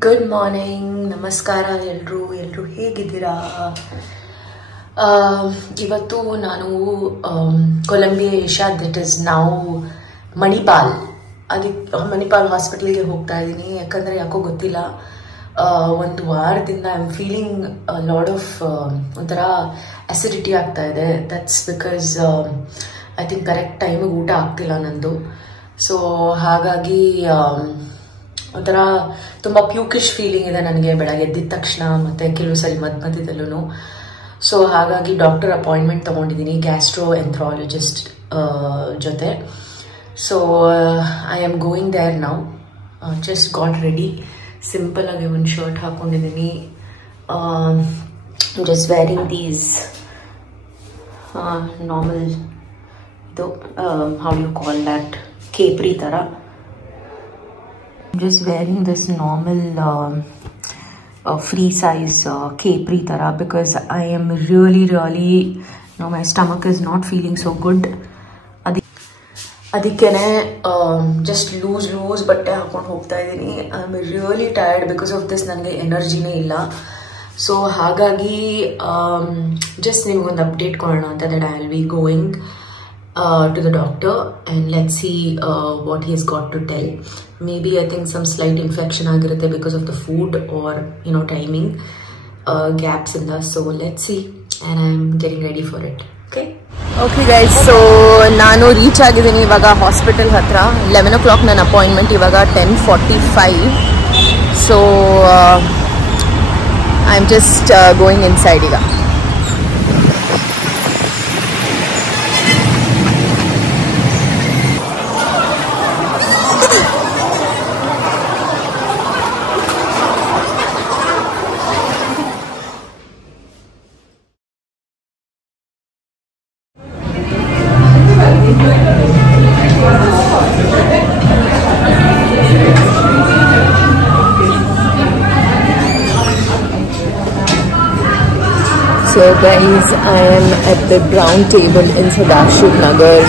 Good morning, namaskara ಎಲ್ಲರೂ ಹೇಗಿದ್ದೀರಾ? ಇವತ್ತು ನಾನು Columbia Asia that is now Manipal ಹಾಸ್ಪಿಟಲ್ಗೆ ಹೋಗ್ತಾ ಇದ್ದೀನಿ. ಯಾಕಂದರೆ ಯಾಕೋ ಗೊತ್ತಿಲ್ಲ, ಒಂದು ವಾರದಿಂದ I am feeling lot of ಒಂಥರ ಅಸಿಡಿಟಿ ಆಗ್ತಾ ಇದೆ. That's because I think correct ಟೈಮಿಗೆ ಊಟ ಆಗ್ತಿಲ್ಲ ನಂದು. ಸೊ ಹಾಗಾಗಿ ಒಂಥರ ತುಂಬ ಪ್ಯೂಕಿಶ್ ಫೀಲಿಂಗ್ ಇದೆ ನನಗೆ ಬೆಳಗ್ಗೆ ಎದ್ದಿದ ತಕ್ಷಣ, ಮತ್ತು ಕೆಲವು ಸರಿ ಮಧ್ಯದಲ್ಲೂ. ಸೊ ಹಾಗಾಗಿ ಡಾಕ್ಟರ್ ಅಪಾಯಿಂಟ್ಮೆಂಟ್ ತೊಗೊಂಡಿದ್ದೀನಿ ಗ್ಯಾಸ್ಟ್ರೋ ಎಂಥ್ರಾಲಜಿಸ್ಟ್ ಜೊತೆ. So I am going there now. Just got ready, ಸಿಂಪಲಾಗಿ ಒಂದು ಶರ್ಟ್ ಹಾಕ್ಕೊಂಡಿದ್ದೀನಿ. ಜಸ್ಟ್ ವೇರಿಂಗ್ ದೀಸ್ ನಾರ್ಮಲ್ ಇದು how you call that capri ಥರ. I'm just wearing this normal free size capri tara because I am really my stomach is not feeling so good. Adikkene just loose ಬಟ್ಟೆ ಹಾಕೊಂಡು ಹೋಗ್ತಾ ಇದ್ದೀನಿ. I am really tired because of this. ನನಗೆ ಎನರ್ಜಿನೇ ಇಲ್ಲ. So ಹಾಗಾಗಿ just ನಿಮ್ಗೊಂದು update ಕೊಡೋಣ ಅಂತ that I will be going to the doctor and let's see what he has got to tell. Maybe I think some slight infection agirutte because of the food or timing gaps in that. So let's see, and I'm getting ready for it. Okay guys, so ನಾನು reach ಆಗಿದ್ದೀನಿ ಇವಾಗ hospital ಹತ್ರ. 11 o'clock ನನ್ನ appointment, ಇವಾಗ 10:45. So I am just going inside ಈಗ. So guys, I am at the brown table in Sadashiv Nagar.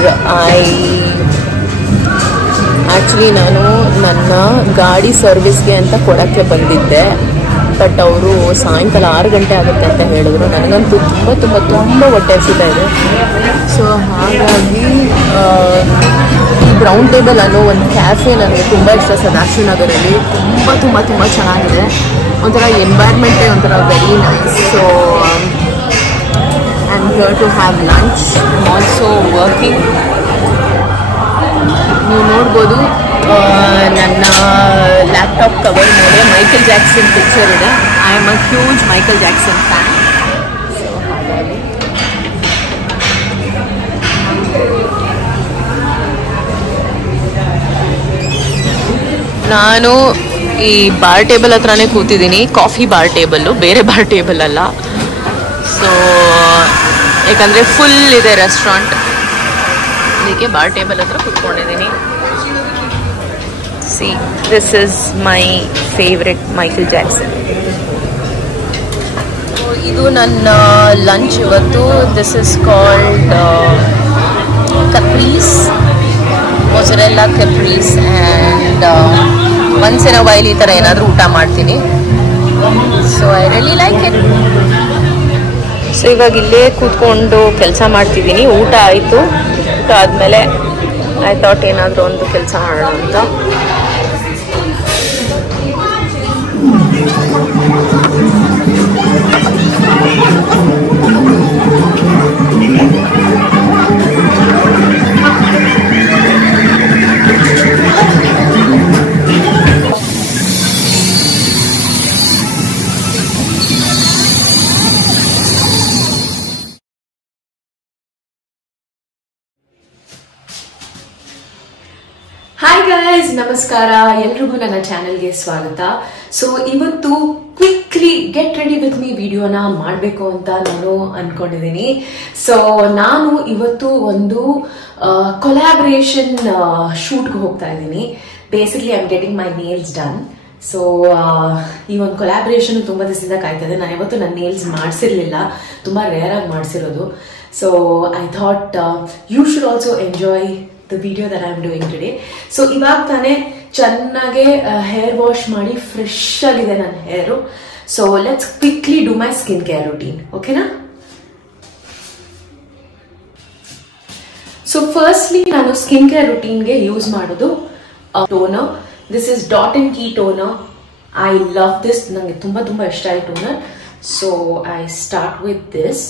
ನಾನು ನನ್ನ ಗಾಡಿ ಸರ್ವಿಸ್ಗೆ ಅಂತ ಕೊಡೋಕ್ಕೆ ಬಂದಿದ್ದೆ, ಬಟ್ ಅವರು ಸಾಯಂಕಾಲ 6 ಗಂಟೆ ಆಗುತ್ತೆ ಅಂತ ಹೇಳಿದ್ರು. ನನಗಂತೂ ತುಂಬ ಹೊಟ್ಟೆ ಹಸಿತಾ ಇದೆ. ಸೊ ಹಾಗಾಗಿ ಈ ಬ್ರೌನ್ ಟೇಬಲ್ ಅನ್ನೋ ಒಂದು ಕ್ಯಾಫೆ ನನಗೆ ತುಂಬ ಇಷ್ಟ. ಸದಾಶಿವ್ ನಗರಲ್ಲಿ ತುಂಬ ಚೆನ್ನಾಗಿದೆ. ಒಂಥರ ಎನ್ವೈರ್ಮೆಂಟೇ ಒಂಥರ very nice. So I'm here to have lunch. I'm also working. ನೀವು ನೋಡ್ಬೋದು ನನ್ನ ಲ್ಯಾಪ್ಟಾಪ್ ಕವರ್ ಮೇಲೆ ಮೈಕಲ್ ಜಾಕ್ಸನ್ ಪಿಕ್ಚರ್ ಇದೆ. I am a huge Michael Jackson fan. So ಹಾಗಾಗಿ ನಾನು ಈ ಬಾರ್ ಟೇಬಲ್ ಹತ್ರನೇ ಕೂತಿದ್ದೀನಿ. ಕಾಫಿ ಬಾರ್ ಟೇಬಲ್ಲು, ಬೇರೆ ಬಾರ್ ಟೇಬಲ್ ಅಲ್ಲ. ಸೊ ಯಾಕಂದರೆ ಫುಲ್ ಇದೆ ರೆಸ್ಟೋರೆಂಟ್, ಅದಕ್ಕೆ ಬಾರ್ ಟೇಬಲ್ ಹತ್ರ ಕೂತ್ಕೊಂಡಿದ್ದೀನಿ. See, this is my favourite Michael Jackson. ಇದು ನನ್ನ ಲಂಚ್ ಇವತ್ತು. This is called caprese, mozzarella caprese. And once in a while ಈ ಥರ ಏನಾದರೂ ಊಟ ಮಾಡ್ತೀನಿ. So I really like it. So ಇವಾಗ ಇಲ್ಲೇ ಕೂತ್ಕೊಂಡು ಕೆಲಸ ಮಾಡ್ತಿದ್ದೀನಿ. ಊಟ ಆಯಿತು. ಊಟ ಆದಮೇಲೆ ಐ ಥಾಟ್ ಏನಾದರೂ ಒಂದು ಕೆಲಸ ಮಾಡೋಣ ಅಂತ. ಹಾಯ್ ಗೈಸ್, ನಮಸ್ಕಾರ. ಎಲ್ರಿಗೂ ನನ್ನ ಚಾನೆಲ್ಗೆ ಸ್ವಾಗತ. ಸೊ ಇವತ್ತು quickly get ready with me ವಿಡಿಯೋನ ಮಾಡಬೇಕು ಅಂತ ನಾನು ಅನ್ಕೊಂಡಿದ್ದೀನಿ. ಸೊ ನಾನು ಇವತ್ತು ಒಂದು ಕೊಲಾಬ್ರೇಷನ್ ಶೂಟ್ಗೆ ಹೋಗ್ತಾ ಇದ್ದೀನಿ. Basically I am getting my nails done. So ಈ ಒಂದು ಕೊಲಾಬ್ರೇಷನ್ ತುಂಬಾ ದಿವಸದಿಂದ ಕಾಯ್ತಾ ಇದೆ. ನಾನು ಇವತ್ತು ನನ್ನ ನೇಲ್ಸ್ ಮಾಡಿಸಿರ್ಲಿಲ್ಲ, ತುಂಬಾ ರೇರ್ ಆಗಿ ಮಾಡಿಸಿರೋದು. So I thought you should also enjoy the video that I'm doing today. So ಇವಾಗ ತಾನೇ ಚೆನ್ನಾಗೆ ಹೇರ್ ವಾಶ್ ಮಾಡಿ ಫ್ರೆಶ್ ಆಗಿದೆ ನನ್ನ hair. So let's quickly do my skin care routine, ಓಕೆನಾ? ಸೊ ಫಸ್ಟ್ಲಿ ನಾನು ಸ್ಕಿನ್ ಕೇರ್ ರೂಟೀನ್ಗೆ ಯೂಸ್ ಮಾಡೋದು toner. This is Dot and Key toner. I love this. ನನಗೆ ತುಂಬ ತುಂಬ ಇಷ್ಟ ಆಯ್ತು toner. So I start with this.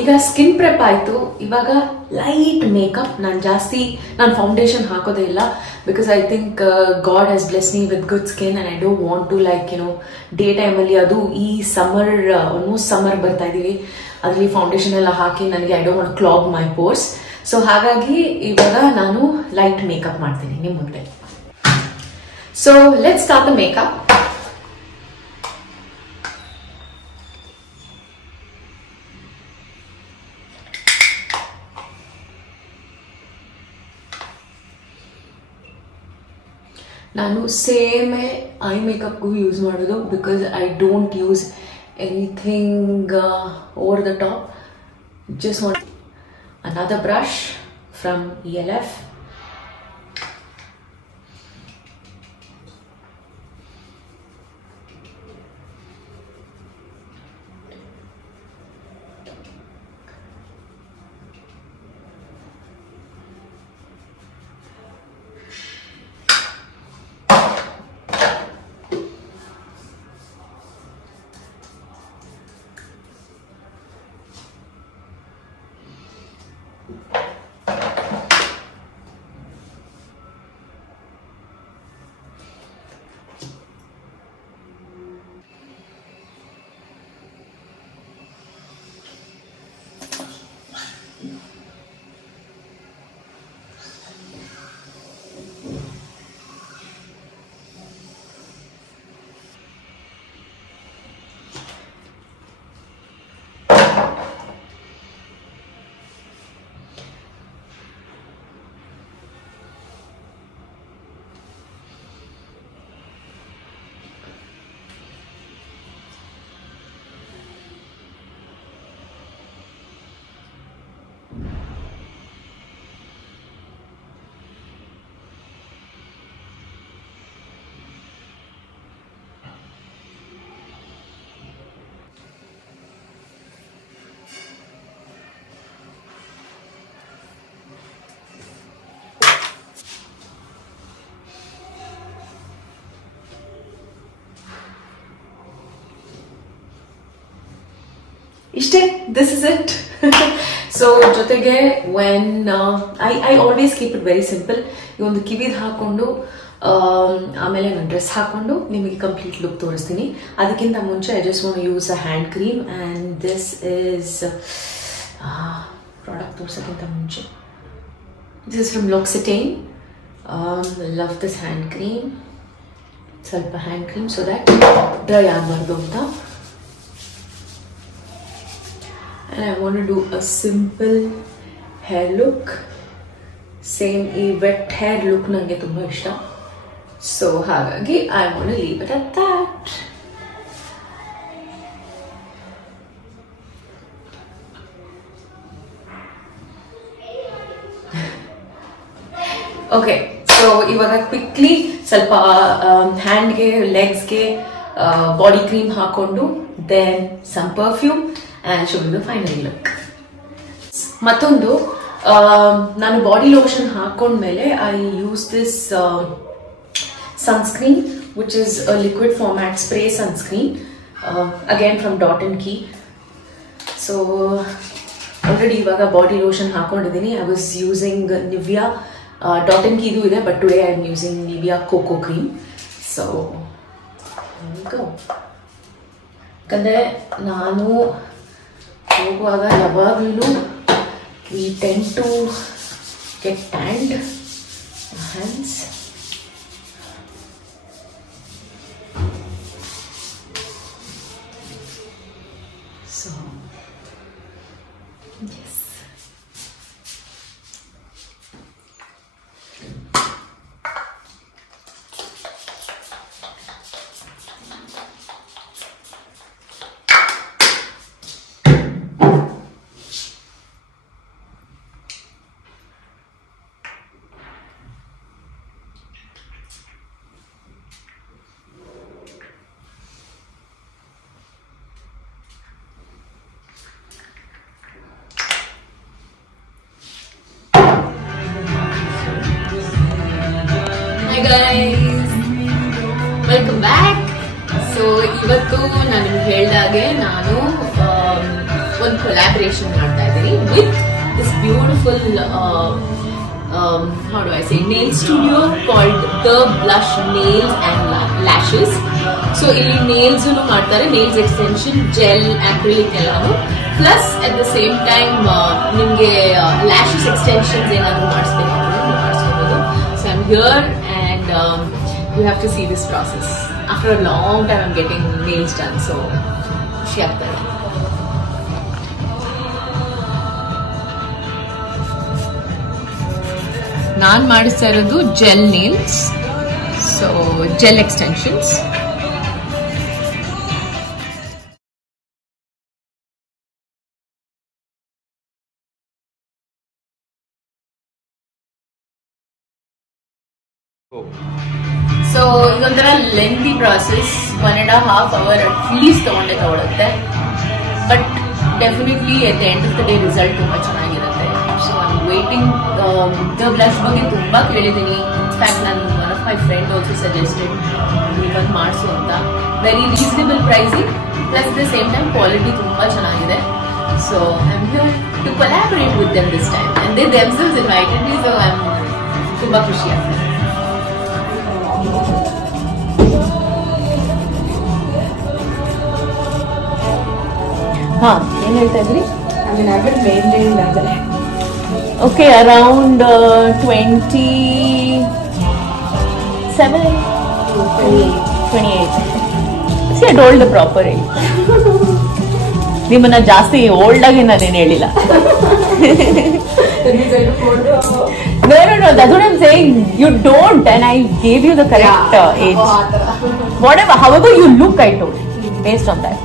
ಈಗ ಸ್ಕಿನ್ ಪ್ರೆಪ್ ಆಯ್ತು. ಇವಾಗ ಲೈಟ್ ಮೇಕಪ್. ನಾನು ಫೌಂಡೇಶನ್ ಹಾಕೋದೇ ಇಲ್ಲ, because I think God has bless me with good skin and I don't want to day ಟೈಮಲ್ಲಿ, ಅದು ಈ ಸಮ್ಮರ್, ಆಲ್ಮೋಸ್ಟ್ ಸಮ್ಮರ್ ಬರ್ತಾ ಇದೀವಿ, ಅದರಲ್ಲಿ ಫೌಂಡೇಶನ್ ಎಲ್ಲ ಹಾಕಿ ನನಗೆ I don't want clog my pores. So ಹಾಗಾಗಿ ಇವಾಗ ನಾನು ಲೈಟ್ ಮೇಕಪ್ ಮಾಡ್ತೀನಿ ನಿಮ್ಮ ಮುಂದೆ. So let's start the makeup. ನಾನು ಸೇಮ್ ಐ ಮೇಕಪ್ಗೂ ಯೂಸ್ ಮಾಡೋದು, because I don't use anything over the top. Just want another brush from ELF. ಇಷ್ಟೇ, ದಿಸ್ ಇಸ್ ಇಟ್. ಸೊ ಜೊತೆಗೆ when I always keep it very simple. ಈ ಒಂದು ಕಿವಿದ್ ಹಾಕೊಂಡು ಆಮೇಲೆ ನಾನು ಡ್ರೆಸ್ ಹಾಕೊಂಡು ನಿಮಗೆ ಕಂಪ್ಲೀಟ್ ಲುಕ್ ತೋರಿಸ್ತೀನಿ. ಅದಕ್ಕಿಂತ ಮುಂಚೆ I just want use a hand cream and this is product ತೋರ್ಸೋಕ್ಕಿಂತ ಮುಂಚೆ this is from L'Occitane love this hand cream. ಸ್ವಲ್ಪ hand cream so that dry ಆಗಬಾರ್ದು ಅಂತ. And I want to do a simple hair look. Same ಈ wet hair look ನನಗೆ ತುಂಬ ಇಷ್ಟ. So ಹಾಗಾಗಿ I want to leave it at that. Okay, so ಇವಾಗ quickly ಸ್ವಲ್ಪ ಹ್ಯಾಂಡ್ಗೆ ಲೆಗ್ಸ್ಗೆ ಬಾಡಿ ಕ್ರೀಮ್ ಹಾಕೊಂಡು then some perfume and show the final look. ಮತ್ತೊಂದು, ನಾನು ಬಾಡಿ ಲೋಷನ್ ಹಾಕೊಂಡ್ಮೇಲೆ I use this sunscreen which is a liquid format spray sunscreen, again from Dot & Key. So already ivaga body lotion ಹಾಕೊಂಡಿದ್ದೀನಿ. I was using Nivea Dot & Key ಇದು ಇದೆ, but today I am using Nivea Coco Cream. So here we go. ಯಾಕಂದರೆ ನಾನು ಹೋಗುವಾಗ ಯಾವಾಗಲೂ we tend to get tanned hands. So yes. Guys, welcome back. So ಇವತ್ತು ನಾನು ನಿಮ್ಗೆ ಹೇಳಿದಾಗೆ ನಾನು ಒಂದು ಕೊಲಾಬರೇಷನ್ ಮಾಡ್ತಾ ಇದ್ದೀನಿ with this beautiful how do I say nail studio called The Blush Nails and Lashes. So ಇಲ್ಲಿ nails ಮಾಡ್ತಾರೆ, nails extension, gel, acrylic ಎಲ್ಲಾನು, plus at the same time ನಿಮಗೆ lashes extensions ಏನಾದರೂ ಮಾಡಿಸ್ಬೇಕು ಅಂದ್ರೆ ಮಾಡಿಸ್ಕೋಬಹುದು. So I'm here and you have to see this process. After a long time I'm getting nails done, so ಖುಷಿ ಆಗ್ತಾ ಇದೆ. ನಾನು ಮಾಡಿಸ್ತಾ ಇರೋದು gel nails, so gel extensions. So ಇದೊಂಥರ ಲೆಂತಿ ಪ್ರಾಸೆಸ್, 1.5 hour ಅಟ್ಲೀಸ್ಟ್ ತಗೊಳುತ್ತೆ. But definitely at the end of the day result ತುಂಬ ಚೆನ್ನಾಗಿರುತ್ತೆ. So I am waiting. The blush ಬಗ್ಗೆ ತುಂಬ ಕೇಳಿದ್ದೀನಿ. ಇನ್ಫ್ಯಾಕ್ಟ್ ನಾನು one of my friend also suggested ಇವತ್ತು ಮಾಡಿಸು ಅಂತ. Very reasonable pricing, plus the same time quality ತುಂಬ ಚೆನ್ನಾಗಿದೆ. So I am here to collaborate with them this time and they themselves invited me. So I am ತುಂಬ ಖುಷಿ ಆಗ್ತದೆ. ಏನ್ ಹೇಳ್ತಾ ಇದ್ರಿ? Okay, around 27, 28. See, I told the proper age. ನಿಮ್ಮನ್ನ ಜಾಸ್ತಿ ಓಲ್ಡ್ ಆಗಿ ನಾನೇನು ಹೇಳಿಲ್ಲ. No, that's what I'm saying. You don't, and I gave you the correct age. Whatever, however you look, I told, based on that.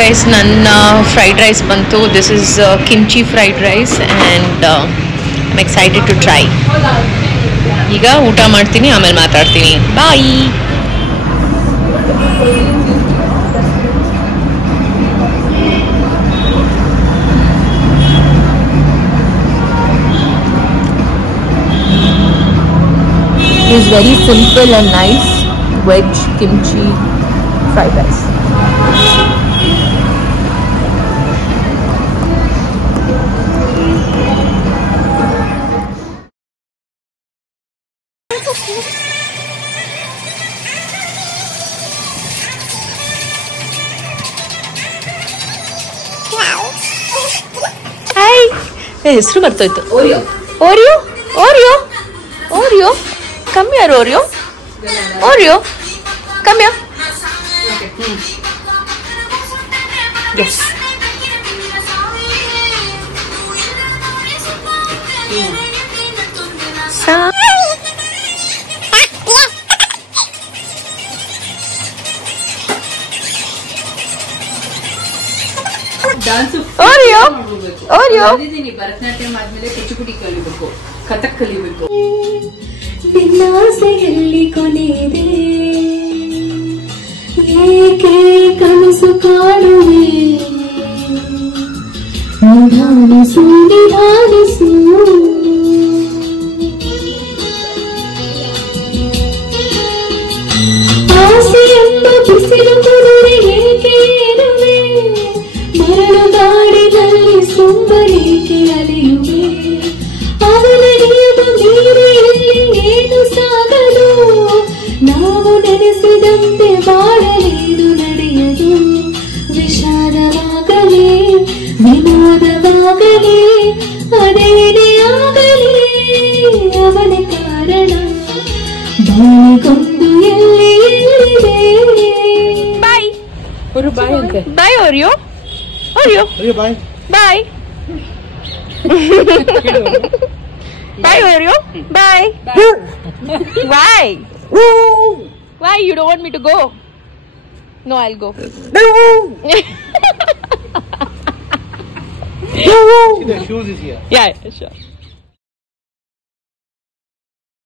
Guys, ನನ್ನ fried rice ಬಂತು. This is kimchi fried rice and I'm excited to try. ಈಗ ಊಟ ಮಾಡ್ತೀನಿ, ಆಮೇಲೆ ಮಾತಾಡ್ತೀನಿ. ಬಾಯ್. It is very simple and nice veg kimchi fried rice. Hi. ಹೆಸರು ಬರ್ತೋಯ್ತು. Oreo. Oreo. Oreo. Oreo. Come here, Oreo. Oreo. Come here. Yes. Oreo. Oreo. Bharatanatyam ಆದ್ಮೇಲೆ ಕುಚಿಪುಡಿ ಕಲಿಬೇಕು, ಕಥಕ್ ಕಲಿಬೇಕು. ವಿನ್ಯಾಸೆಯಲ್ಲಿ ಕೊನೆಯಿದೆ, ಏಕೆ ಕನಸು ಕಾಣುವೆ, ನಿಧಾನಿಸು ನಿಧಾನಿಸು. ಆಸೆ ಎಂಬ ಬಿಸಿಲು ಕೊಡುವೆ, ಏಕೆ ಇರುವೆ, ಮರಳು ಗಾಡಿನಲ್ಲಿ ಸುಮ್ಮನೇಕೆ ಅಲೆಯುವೆ. ಅವನ ನಿಯಮ ಮೀರಿ ಏನು ಸಾಗದು, ನಾವು ನೆನೆಸಿದಂತೆ ಬಾಳಲೇನು ನಡೆಯದು. ವಿಷಾದವಾಗಲಿ ವಿನೋದವಾಗಲಿ ಅದೇನೇ ಆಗಲಿ ಅವನ ಕಾರಣ ಬಾಳಿಗೊಂದು ಎಲ್ಲಿ ಎಲ್ಲಿದೆ. ಬಾಯ್. ಅವರು ಬಾಯ್ ಅಂತೆ. ಬಾಯ್ Oreo. Oreo. Bye. Bye. Bye Oreo. Bye. Why? Why you don't want me to go? No, I'll go. The shoes is here. Yeah, sure.